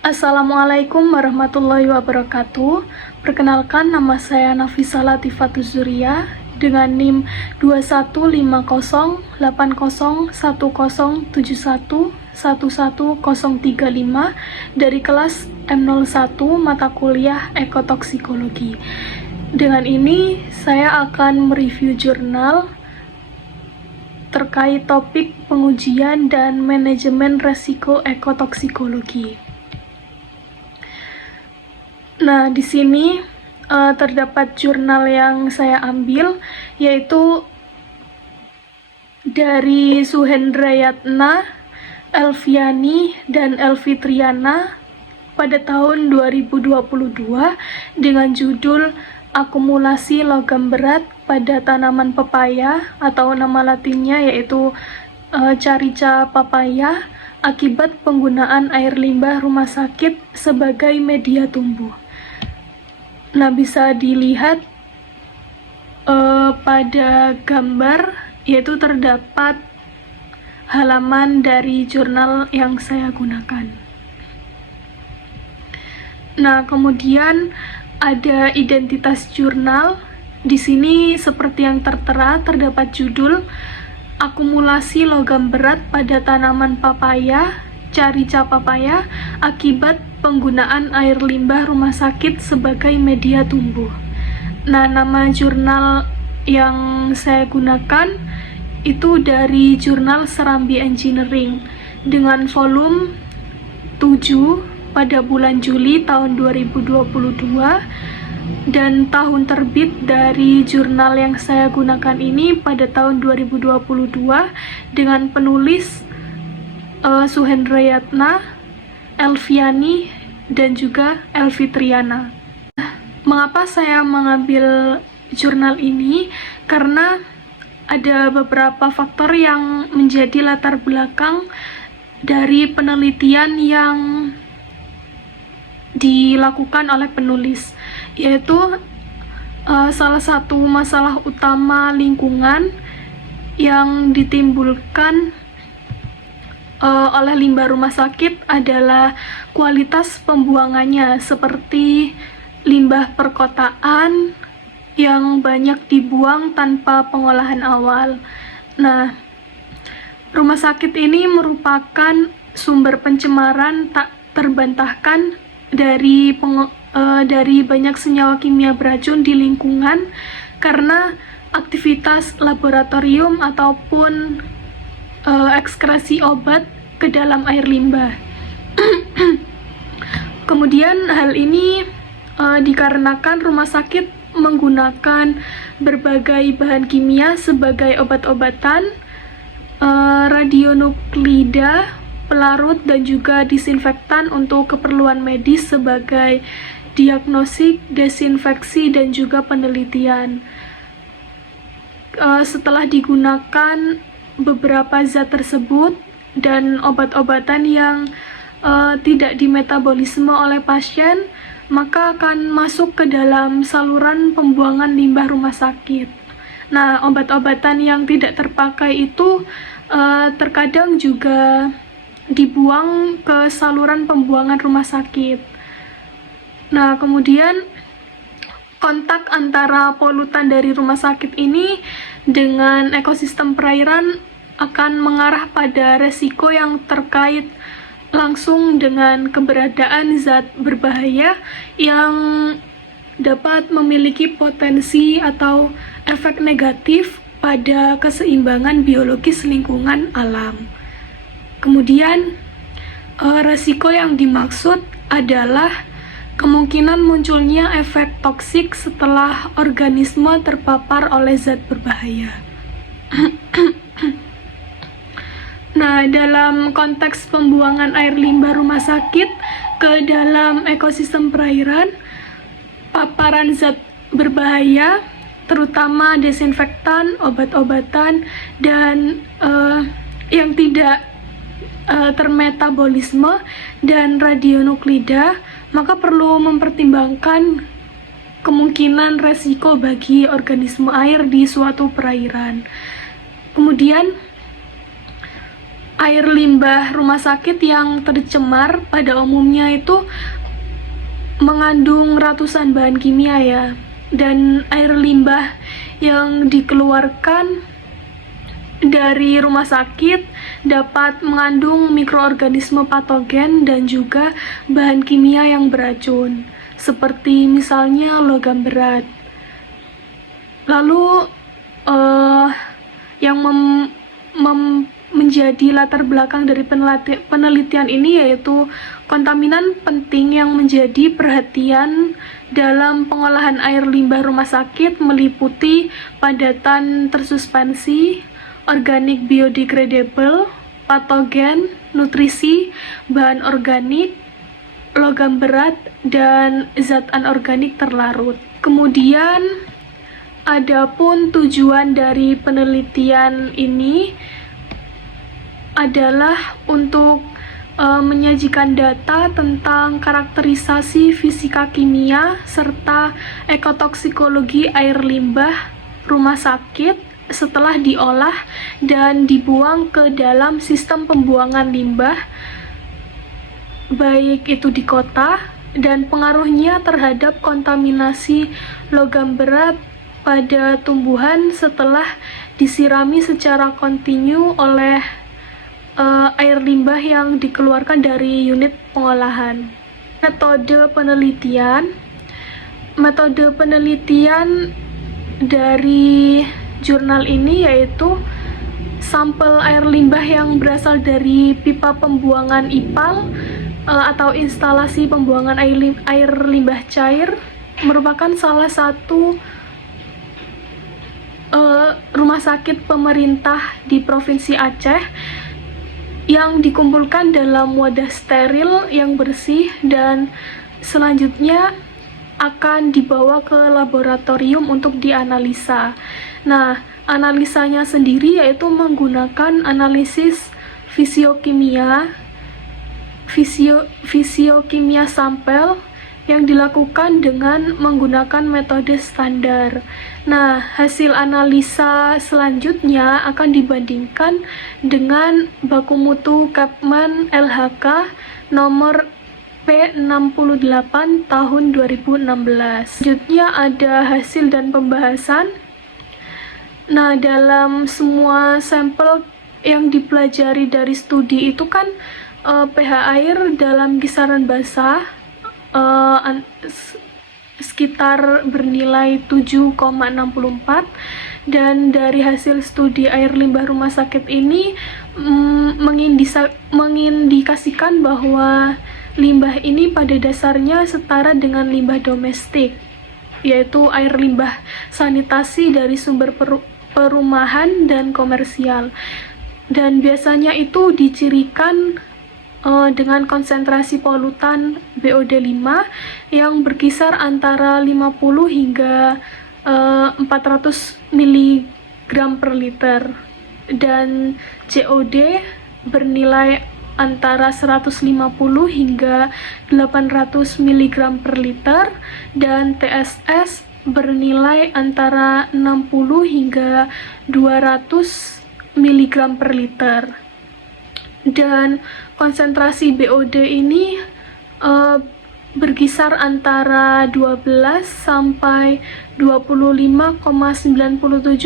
Assalamualaikum warahmatullahi wabarakatuh. Perkenalkan, nama saya Nafisa Latifatus Zuria dengan NIM 215080711135 dari kelas M01 mata kuliah Ekotoksikologi. Dengan ini saya akan mereview jurnal terkait topik pengujian dan manajemen resiko ekotoksikologi. Nah, di sini terdapat jurnal yang saya ambil, yaitu dari Suhendrayatna, Elviani, dan Elfitriana pada tahun 2022 dengan judul Akumulasi logam berat pada tanaman pepaya, atau nama latinnya yaitu Carica papaya, akibat penggunaan air limbah rumah sakit sebagai media tumbuh. Nah, bisa dilihat pada gambar, yaitu terdapat halaman dari jurnal yang saya gunakan. Nah, kemudian ada identitas jurnal. Di sini seperti yang tertera, terdapat judul Akumulasi logam berat pada tanaman papaya, Carica papaya, akibat penggunaan air limbah rumah sakit sebagai media tumbuh. Nah, nama jurnal yang saya gunakan itu dari jurnal Serambi Engineering dengan volume 7 pada bulan Juli tahun 2022, dan tahun terbit dari jurnal yang saya gunakan ini pada tahun 2022 dengan penulis Suhendrayatna, Elviani, dan juga Elfitriana. Mengapa saya mengambil jurnal ini? Karena ada beberapa faktor yang menjadi latar belakang dari penelitian yang dilakukan oleh penulis, yaitu salah satu masalah utama lingkungan yang ditimbulkan oleh limbah rumah sakit adalah kualitas pembuangannya, seperti limbah perkotaan yang banyak dibuang tanpa pengolahan awal. Nah, rumah sakit ini merupakan sumber pencemaran tak terbantahkan dari banyak senyawa kimia beracun di lingkungan karena aktivitas laboratorium ataupun ekskresi obat ke dalam air limbah. Kemudian hal ini dikarenakan rumah sakit menggunakan berbagai bahan kimia sebagai obat-obatan, radionuklida, pelarut, dan juga disinfektan untuk keperluan medis sebagai diagnostik, desinfeksi, dan juga penelitian. Setelah digunakan beberapa zat tersebut dan obat-obatan yang tidak dimetabolisme oleh pasien, maka akan masuk ke dalam saluran pembuangan limbah rumah sakit. Nah, obat-obatan yang tidak terpakai itu terkadang juga dibuang ke saluran pembuangan rumah sakit. Nah, kemudian kontak antara polutan dari rumah sakit ini dengan ekosistem perairan akan mengarah pada resiko yang terkait langsung dengan keberadaan zat berbahaya yang dapat memiliki potensi atau efek negatif pada keseimbangan biologis lingkungan alam. Kemudian, resiko yang dimaksud adalah kemungkinan munculnya efek toksik setelah organisme terpapar oleh zat berbahaya. Nah, dalam konteks pembuangan air limbah rumah sakit ke dalam ekosistem perairan, paparan zat berbahaya, terutama desinfektan, obat-obatan, dan yang tidak termetabolisme dan radionuklida, maka perlu mempertimbangkan kemungkinan resiko bagi organisme air di suatu perairan. Kemudian Air limbah rumah sakit yang tercemar pada umumnya itu mengandung ratusan bahan kimia ya, dan air limbah yang dikeluarkan dari rumah sakit dapat mengandung mikroorganisme patogen dan juga bahan kimia yang beracun, seperti misalnya logam berat. Lalu yang menjadi latar belakang dari penelitian ini yaitu kontaminan penting yang menjadi perhatian dalam pengolahan air limbah rumah sakit meliputi padatan tersuspensi, organik biodegradable, patogen, nutrisi, bahan organik, logam berat, dan zat anorganik terlarut. Kemudian, adapun tujuan dari penelitian ini adalah untuk menyajikan data tentang karakterisasi fisika kimia serta ekotoksikologi air limbah rumah sakit setelah diolah dan dibuang ke dalam sistem pembuangan limbah, baik itu di kota, dan pengaruhnya terhadap kontaminasi logam berat pada tumbuhan setelah disirami secara kontinu oleh air limbah yang dikeluarkan dari unit pengolahan. Metode penelitian dari jurnal ini yaitu sampel air limbah yang berasal dari pipa pembuangan IPAL atau instalasi pembuangan air limbah cair merupakan salah satu rumah sakit pemerintah di Provinsi Aceh yang dikumpulkan dalam wadah steril yang bersih dan selanjutnya akan dibawa ke laboratorium untuk dianalisa. Nah, analisanya sendiri yaitu menggunakan analisis fisiokimia sampel yang dilakukan dengan menggunakan metode standar. Nah, hasil analisa selanjutnya akan dibandingkan dengan baku mutu Kapman LHK nomor P68 tahun 2016. Selanjutnya ada hasil dan pembahasan. Nah, dalam semua sampel yang dipelajari dari studi itu kan pH air dalam kisaran basah sekitar bernilai 7,64, dan dari hasil studi air limbah rumah sakit ini mengindikasikan bahwa limbah ini pada dasarnya setara dengan limbah domestik, yaitu air limbah sanitasi dari sumber perumahan dan komersial, dan biasanya itu dicirikan dengan konsentrasi polutan BOD5 yang berkisar antara 50 hingga 400 mg per liter, dan COD bernilai antara 150 hingga 800 mg per liter, dan TSS bernilai antara 60 hingga 200 mg per liter. Dan konsentrasi BOD ini berkisar antara 12 sampai 25,97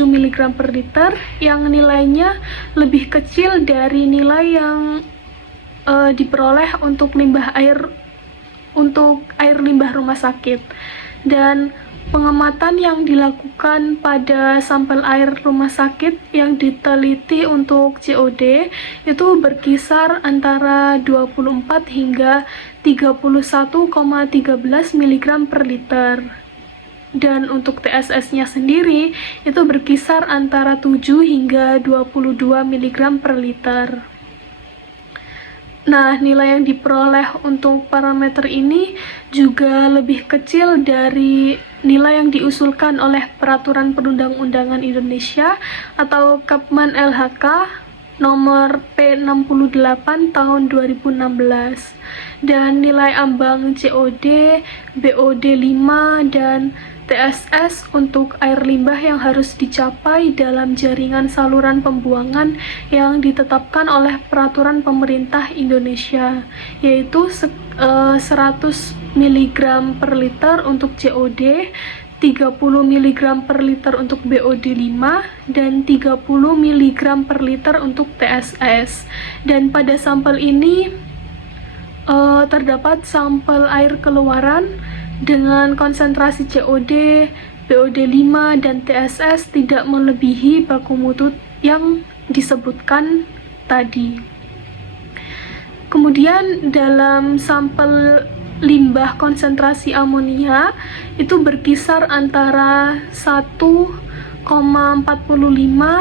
mg per liter yang nilainya lebih kecil dari nilai yang diperoleh untuk air limbah rumah sakit. Dan pengamatan yang dilakukan pada sampel air rumah sakit yang diteliti untuk COD itu berkisar antara 24 hingga 31,13 mg per liter. Dan untuk TSS-nya sendiri itu berkisar antara 7 hingga 22 mg per liter. Nah, nilai yang diperoleh untuk parameter ini juga lebih kecil dari nilai yang diusulkan oleh Peraturan Perundang-undangan Indonesia atau Kapman LHK nomor P68 tahun 2016. Dan nilai ambang COD, BOD5, dan TSS untuk air limbah yang harus dicapai dalam jaringan saluran pembuangan yang ditetapkan oleh peraturan pemerintah Indonesia, yaitu 100 mg per liter untuk COD, 30 mg per liter untuk BOD5, dan 30 mg per liter untuk TSS. Dan pada sampel ini terdapat sampel air keluaran dengan konsentrasi COD, BOD5, dan TSS tidak melebihi baku mutu yang disebutkan tadi. Kemudian dalam sampel limbah konsentrasi amonia itu berkisar antara 1,45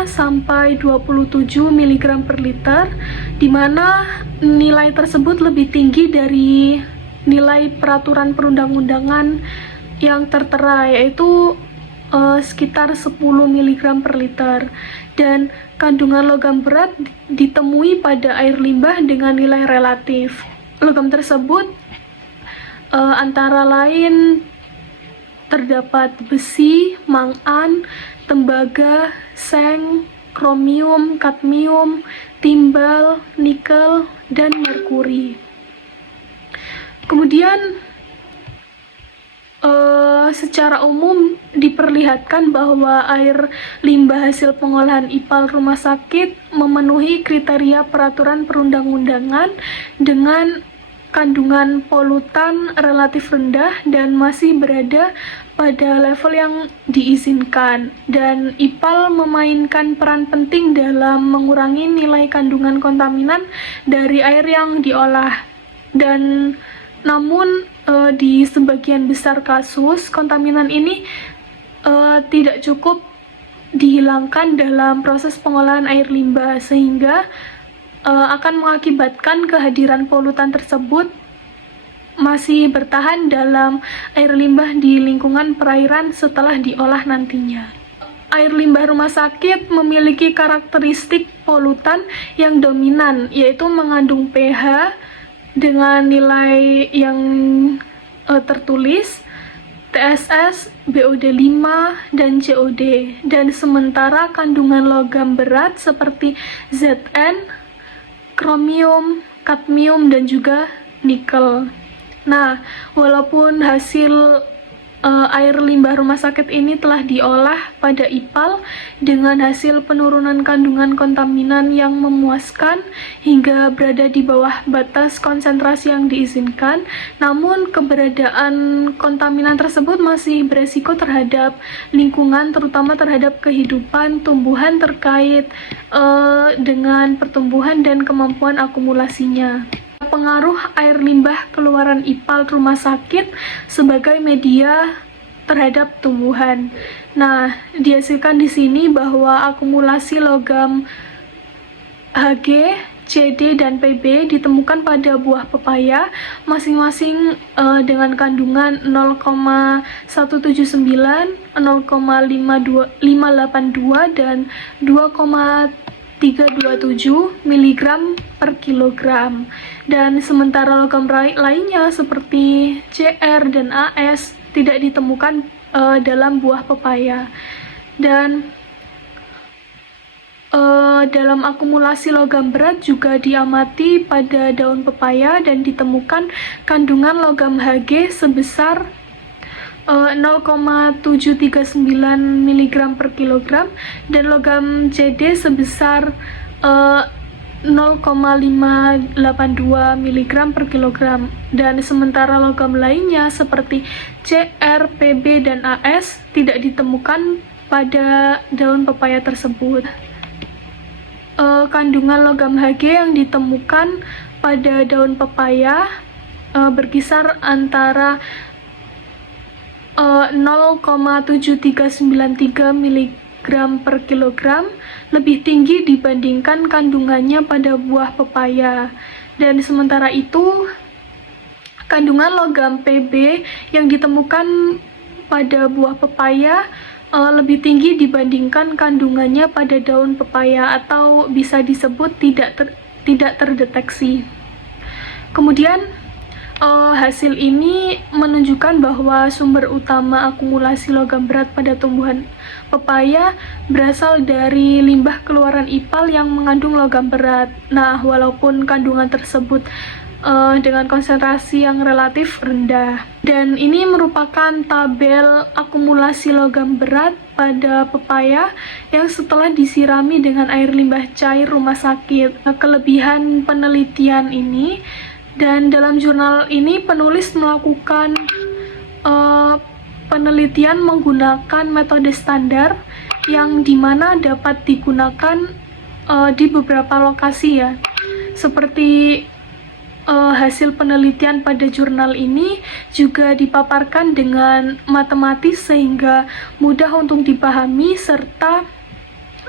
sampai 27 mg per liter, di mana nilai tersebut lebih tinggi dari nilai peraturan perundang-undangan yang tertera, yaitu sekitar 10 mg per liter. Dan kandungan logam berat ditemui pada air limbah dengan nilai relatif. Logam tersebut antara lain terdapat besi, mangan, tembaga, seng, kromium, kadmium, timbal, nikel, dan merkuri. Kemudian secara umum diperlihatkan bahwa air limbah hasil pengolahan IPAL rumah sakit memenuhi kriteria peraturan perundang-undangan dengan kandungan polutan relatif rendah dan masih berada pada level yang diizinkan, dan IPAL memainkan peran penting dalam mengurangi nilai kandungan kontaminan dari air yang diolah. Dan namun di sebagian besar kasus kontaminan ini tidak cukup dihilangkan dalam proses pengolahan air limbah, sehingga akan mengakibatkan kehadiran polutan tersebut masih bertahan dalam air limbah di lingkungan perairan setelah diolah nantinya. Air limbah rumah sakit memiliki karakteristik polutan yang dominan, yaitu mengandung pH dengan nilai yang tertulis, TSS, BOD5, dan COD. Dan sementara kandungan logam berat seperti Zn, kromium, kadmium, dan juga nikel. Nah, walaupun hasil air limbah rumah sakit ini telah diolah pada IPAL dengan hasil penurunan kandungan kontaminan yang memuaskan hingga berada di bawah batas konsentrasi yang diizinkan, namun keberadaan kontaminan tersebut masih beresiko terhadap lingkungan, terutama terhadap kehidupan tumbuhan terkait dengan pertumbuhan dan kemampuan akumulasinya. Pengaruh air limbah keluaran IPAL rumah sakit sebagai media terhadap tumbuhan. Nah, dihasilkan di sini bahwa akumulasi logam Hg, CD, dan Pb ditemukan pada buah pepaya masing-masing dengan kandungan 0,179, 0,582, dan 2,327 mg per kilogram. Dan sementara logam lainnya seperti Cr dan As tidak ditemukan dalam buah pepaya. Dan dalam akumulasi logam berat juga diamati pada daun pepaya dan ditemukan kandungan logam Hg sebesar 0,739 mg per kilogram dan logam CD sebesar 0,582 mg per kilogram. Dan sementara logam lainnya seperti Cr, Pb, dan As tidak ditemukan pada daun pepaya tersebut. Kandungan logam Hg yang ditemukan pada daun pepaya berkisar antara 0,7393 mg per kilogram, lebih tinggi dibandingkan kandungannya pada buah pepaya. Dan sementara itu, kandungan logam Pb yang ditemukan pada buah pepaya lebih tinggi dibandingkan kandungannya pada daun pepaya, atau bisa disebut tidak terdeteksi. Kemudian Hasil ini menunjukkan bahwa sumber utama akumulasi logam berat pada tumbuhan pepaya berasal dari limbah keluaran ipal yang mengandung logam berat. Nah, walaupun kandungan tersebut dengan konsentrasi yang relatif rendah. Dan ini merupakan tabel akumulasi logam berat pada pepaya yang setelah disirami dengan air limbah cair rumah sakit. Nah, kelebihan penelitian ini, dan dalam jurnal ini penulis melakukan penelitian menggunakan metode standar yang dimana dapat digunakan di beberapa lokasi ya. Seperti hasil penelitian pada jurnal ini juga dipaparkan dengan matematis sehingga mudah untuk dipahami serta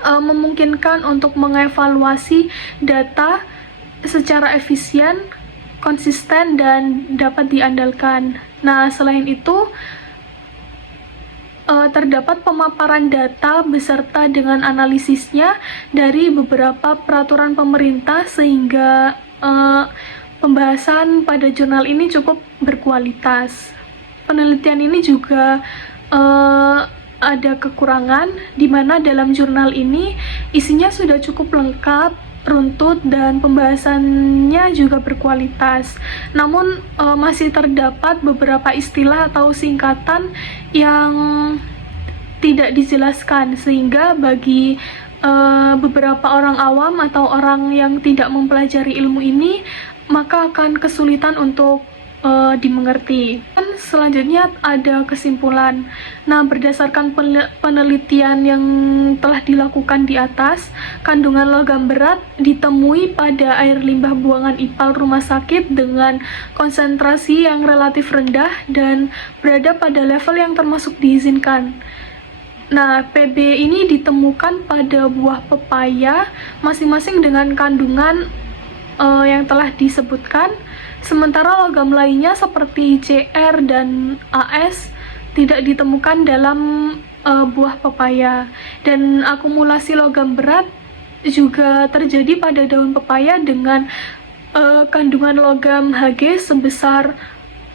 memungkinkan untuk mengevaluasi data secara efisien, konsisten, dan dapat diandalkan. Nah, selain itu terdapat pemaparan data beserta dengan analisisnya dari beberapa peraturan pemerintah sehingga pembahasan pada jurnal ini cukup berkualitas. Penelitian ini juga ada kekurangan, di mana dalam jurnal ini isinya sudah cukup lengkap, runtut, dan pembahasannya juga berkualitas. Namun masih terdapat beberapa istilah atau singkatan yang tidak dijelaskan, sehingga bagi beberapa orang awam atau orang yang tidak mempelajari ilmu ini maka akan kesulitan untuk dimengerti. Dan selanjutnya ada kesimpulan. Nah, berdasarkan penelitian yang telah dilakukan di atas, kandungan logam berat ditemui pada air limbah buangan ipal rumah sakit dengan konsentrasi yang relatif rendah dan berada pada level yang termasuk diizinkan. Nah, Pb ini ditemukan pada buah pepaya masing-masing dengan kandungan yang telah disebutkan, sementara logam lainnya seperti Cr dan As tidak ditemukan dalam buah pepaya. Dan akumulasi logam berat juga terjadi pada daun pepaya dengan kandungan logam Hg sebesar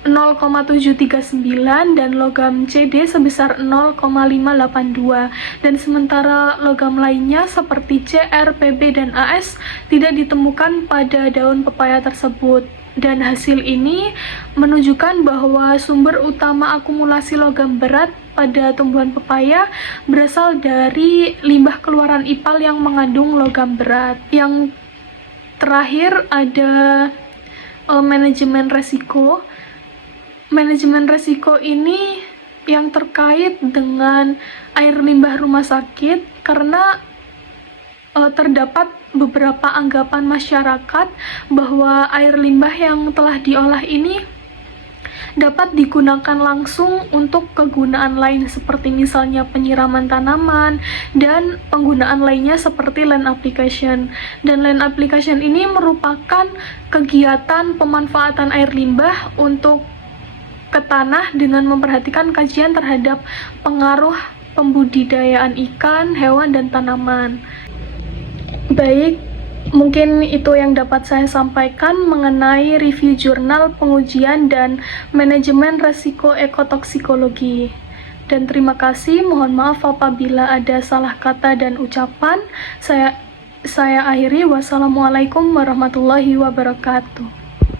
0,739 dan logam Cd sebesar 0,582, dan sementara logam lainnya seperti Cr, Pb, dan As tidak ditemukan pada daun pepaya tersebut. Dan hasil ini menunjukkan bahwa sumber utama akumulasi logam berat pada tumbuhan pepaya berasal dari limbah keluaran ipal yang mengandung logam berat. Yang terakhir ada manajemen resiko. Manajemen resiko ini yang terkait dengan air limbah rumah sakit karena terdapat beberapa anggapan masyarakat bahwa air limbah yang telah diolah ini dapat digunakan langsung untuk kegunaan lain seperti misalnya penyiraman tanaman dan penggunaan lainnya seperti land application. Dan land application ini merupakan kegiatan pemanfaatan air limbah untuk ke tanah dengan memperhatikan kajian terhadap pengaruh pembudidayaan ikan, hewan, dan tanaman. Baik, mungkin itu yang dapat saya sampaikan mengenai review jurnal pengujian dan manajemen resiko ekotoksikologi. Dan terima kasih, mohon maaf apabila ada salah kata dan ucapan. Saya akhiri, wassalamualaikum warahmatullahi wabarakatuh.